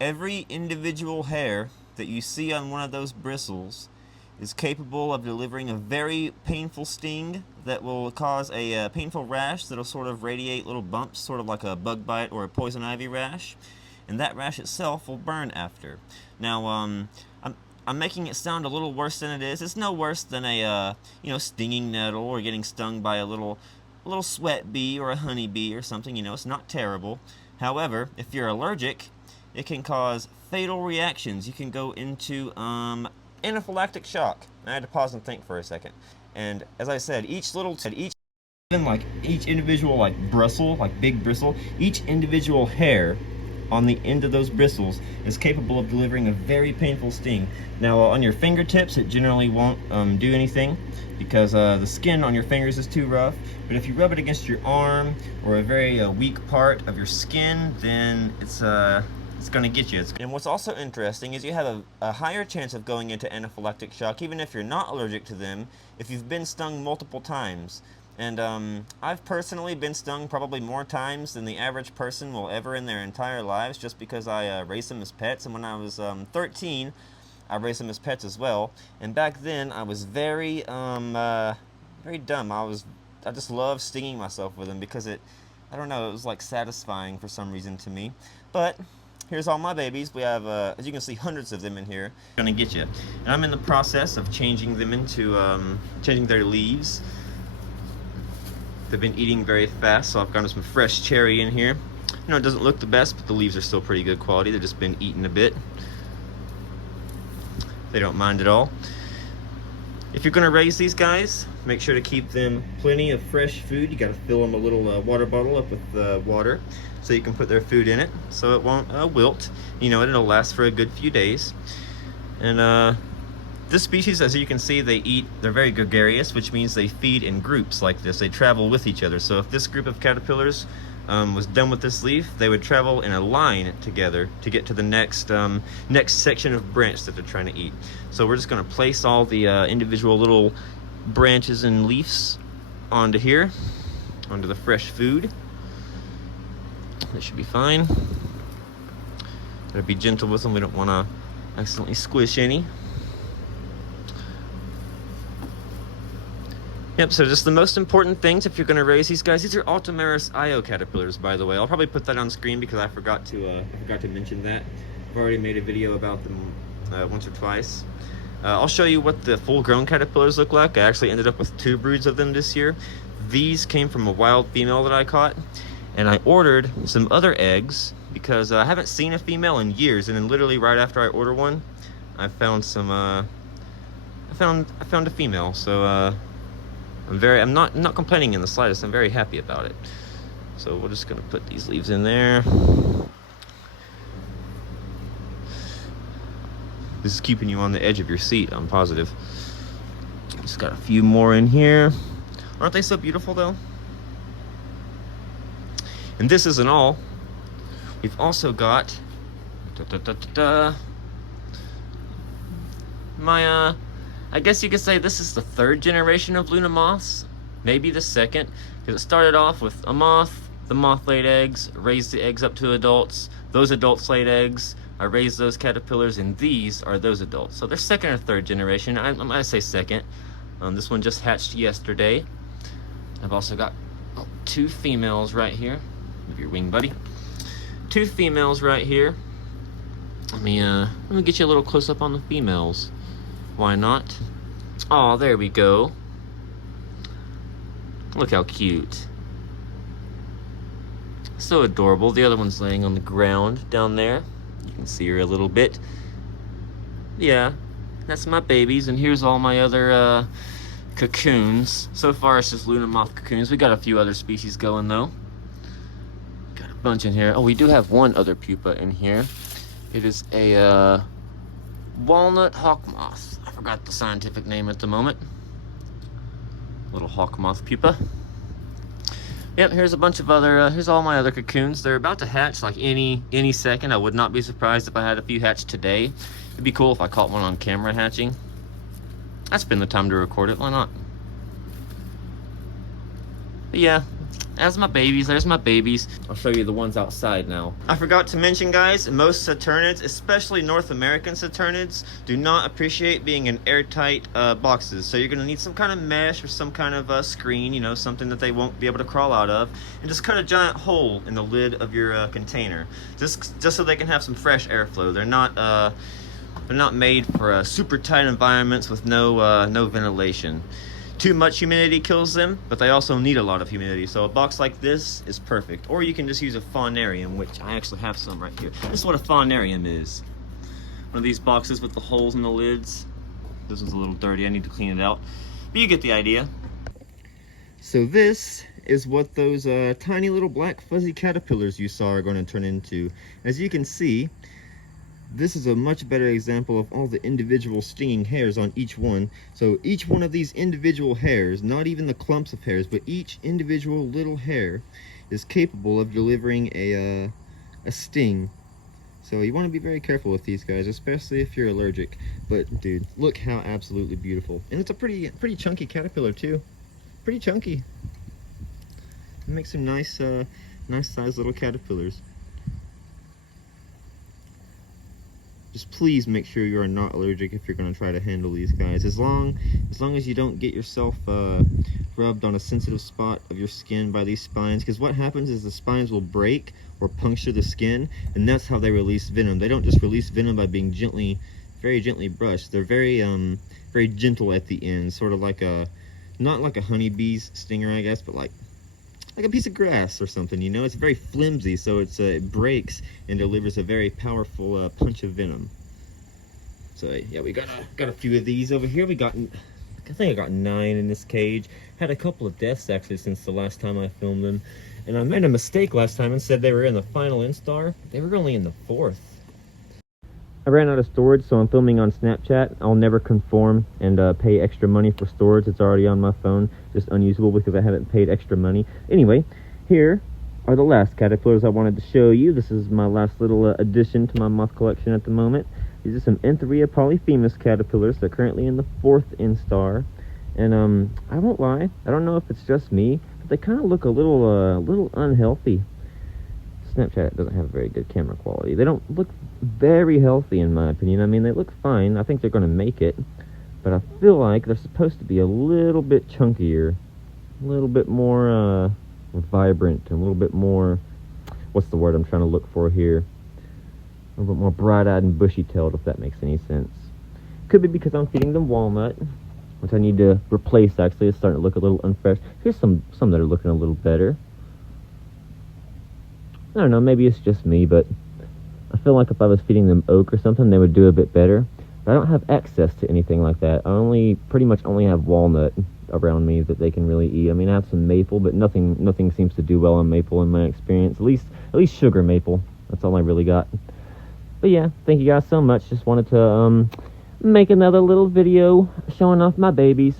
Every individual hair that you see on one of those bristles is capable of delivering a very painful sting that will cause a painful rash that'll sort of radiate little bumps, sort of like a bug bite or a poison ivy rash, and that rash itself will burn after. Now, I'm making it sound a little worse than it is. It's no worse than a stinging nettle or getting stung by a little sweat bee or a honey bee or something. It's not terrible. However, if you're allergic, it can cause fatal reactions. You can go into anaphylactic shock. I had to pause and think for a second. And as I said, even like each individual bristle, like big bristle, each individual hair on the end of those bristles is capable of delivering a very painful sting. Now, on your fingertips, it generally won't do anything because the skin on your fingers is too rough. But if you rub it against your arm or a very weak part of your skin, then it's going to get you. And what's also interesting is you have a higher chance of going into anaphylactic shock, even if you're not allergic to them, if you've been stung multiple times. And I've personally been stung probably more times than the average person will ever in their entire lives, just because I raised them as pets. And when I was 13, I raised them as pets as well. And back then, I was very dumb. I just loved stinging myself with them because I don't know, it was like satisfying for some reason to me. But here's all my babies. We have, as you can see, hundreds of them in here. Gonna get you. And I'm in the process of changing them into, changing their leaves. They've been eating very fast, so I've got some fresh cherry in here. It doesn't look the best, but the leaves are still pretty good quality. They've just been eaten a bit. They don't mind at all. If you're gonna raise these guys, make sure to keep them plenty of fresh food. You gotta fill them a little water bottle up with water so you can put their food in it so it won't wilt. It'll last for a good few days. And this species, as you can see, they're very gregarious, which means they feed in groups like this. They travel with each other. So if this group of caterpillars was done with this leaf, they would travel in a line together to get to the next section of branch that they're trying to eat. So we're just going to place all the individual little branches and leaves onto here, onto the fresh food. That should be fine. Gotta be gentle with them. We don't want to accidentally squish any. Yep, so just the most important things if you're going to raise these guys. These are Altomeris Io caterpillars, by the way. I'll probably put that on screen because I forgot to mention that. I've already made a video about them once or twice. I'll show you what the full-grown caterpillars look like. I actually ended up with 2 broods of them this year. These came from a wild female that I caught, and I ordered some other eggs because I haven't seen a female in years. And then literally right after I ordered one, I found some. I found a female. So. I'm not complaining in the slightest. I'm very happy about it. So we're just gonna put these leaves in there. This is keeping you on the edge of your seat, I'm positive. Just got a few more in here. Aren't they so beautiful though? And this isn't all. We've also got my I guess you could say this is the 3rd generation of Luna moths, maybe the 2nd, because it started off with a moth. The moth laid eggs, raised the eggs up to adults. Those adults laid eggs. I raised those caterpillars, and these are those adults. So they're 2nd or 3rd generation. I might say 2nd. This one just hatched yesterday. I've also got 2 females right here. Move your wing, buddy. 2 females right here. Let me get you a little close up on the females. Why not? Oh, there we go. Look how cute. So adorable. The other one's laying on the ground down there. You can see her a little bit. Yeah, that's my babies. And here's all my other cocoons. So far, it's just Luna moth cocoons. We got a few other species going, though. Got a bunch in here. Oh, we do have one other pupa in here. It is a walnut hawk moth. I forgot the scientific name at the moment. Little hawk moth pupa. Yep, here's a bunch of other, here's all my other cocoons. They're about to hatch like any second. I would not be surprised if I had a few hatch today. It'd be cool if I caught one on camera hatching. I'd spend the time to record it, why not? But yeah, As my babies, there's my babies. I'll show you the ones outside now. I forgot to mention, guys, most Saturnids, especially North American Saturnids, do not appreciate being in airtight boxes. So you're gonna need some kind of mesh or some kind of screen, you know, something that they won't be able to crawl out of, and just cut a giant hole in the lid of your container, just so they can have some fresh airflow. They're not made for super tight environments with no ventilation. Too much humidity kills them, but they also need a lot of humidity. So a box like this is perfect. Or you can just use a faunarium, which I actually have some right here. This is what a faunarium is. One of these boxes with the holes in the lids. This one's a little dirty, I need to clean it out. But you get the idea. So this is what those tiny little black fuzzy caterpillars you saw are going to turn into. As you can see, this is a much better example of all the individual stinging hairs on each one. So each one of these individual hairs, not even the clumps of hairs, but each individual little hair is capable of delivering a sting. So you want to be very careful with these guys, especially if you're allergic. But dude, look how absolutely beautiful. And it's a pretty chunky caterpillar too. Pretty chunky. It makes some nice sized little caterpillars. Just please make sure you are not allergic if you're going to try to handle these guys. As long as you don't get yourself rubbed on a sensitive spot of your skin by these spines, because what happens is the spines will break or puncture the skin, and that's how they release venom. They don't just release venom by being very gently brushed. They're very gentle at the end, sort of like not like a honeybee's stinger, I guess, but like a piece of grass or something, you know. It's very flimsy, so it breaks and delivers a very powerful punch of venom. So yeah, we got a few of these over here. I think I got 9 in this cage. Had a couple of deaths actually since the last time I filmed them, and I made a mistake last time and said they were in the final instar. They were only in the 4th. I ran out of storage, so I'm filming on Snapchat. I'll never conform and pay extra money for storage. It's already on my phone, just unusable because I haven't paid extra money. Anyway, here are the last caterpillars I wanted to show you. This is my last little addition to my moth collection at the moment. These are some Entheria polyphemus caterpillars. They're currently in the 4th instar. And I won't lie, I don't know if it's just me, but they kind of look a little unhealthy. Snapchat doesn't have very good camera quality. They don't look very healthy in my opinion. I mean, they look fine. I think they're going to make it, but I feel like they're supposed to be a little bit chunkier, a little bit more vibrant, and a little bit more, what's the word I'm trying to look for here? A little bit more bright-eyed and bushy-tailed, if that makes any sense. Could be because I'm feeding them walnut, which I need to replace actually. It's starting to look a little unfresh. Here's some that are looking a little better. I don't know, maybe it's just me, but I feel like if I was feeding them oak or something, they would do a bit better. But I don't have access to anything like that. I pretty much only have walnut around me that they can really eat. I mean, I have some maple, but nothing seems to do well on maple in my experience. At least sugar maple. That's all I really got. But yeah, thank you guys so much. Just wanted to make another little video showing off my babies.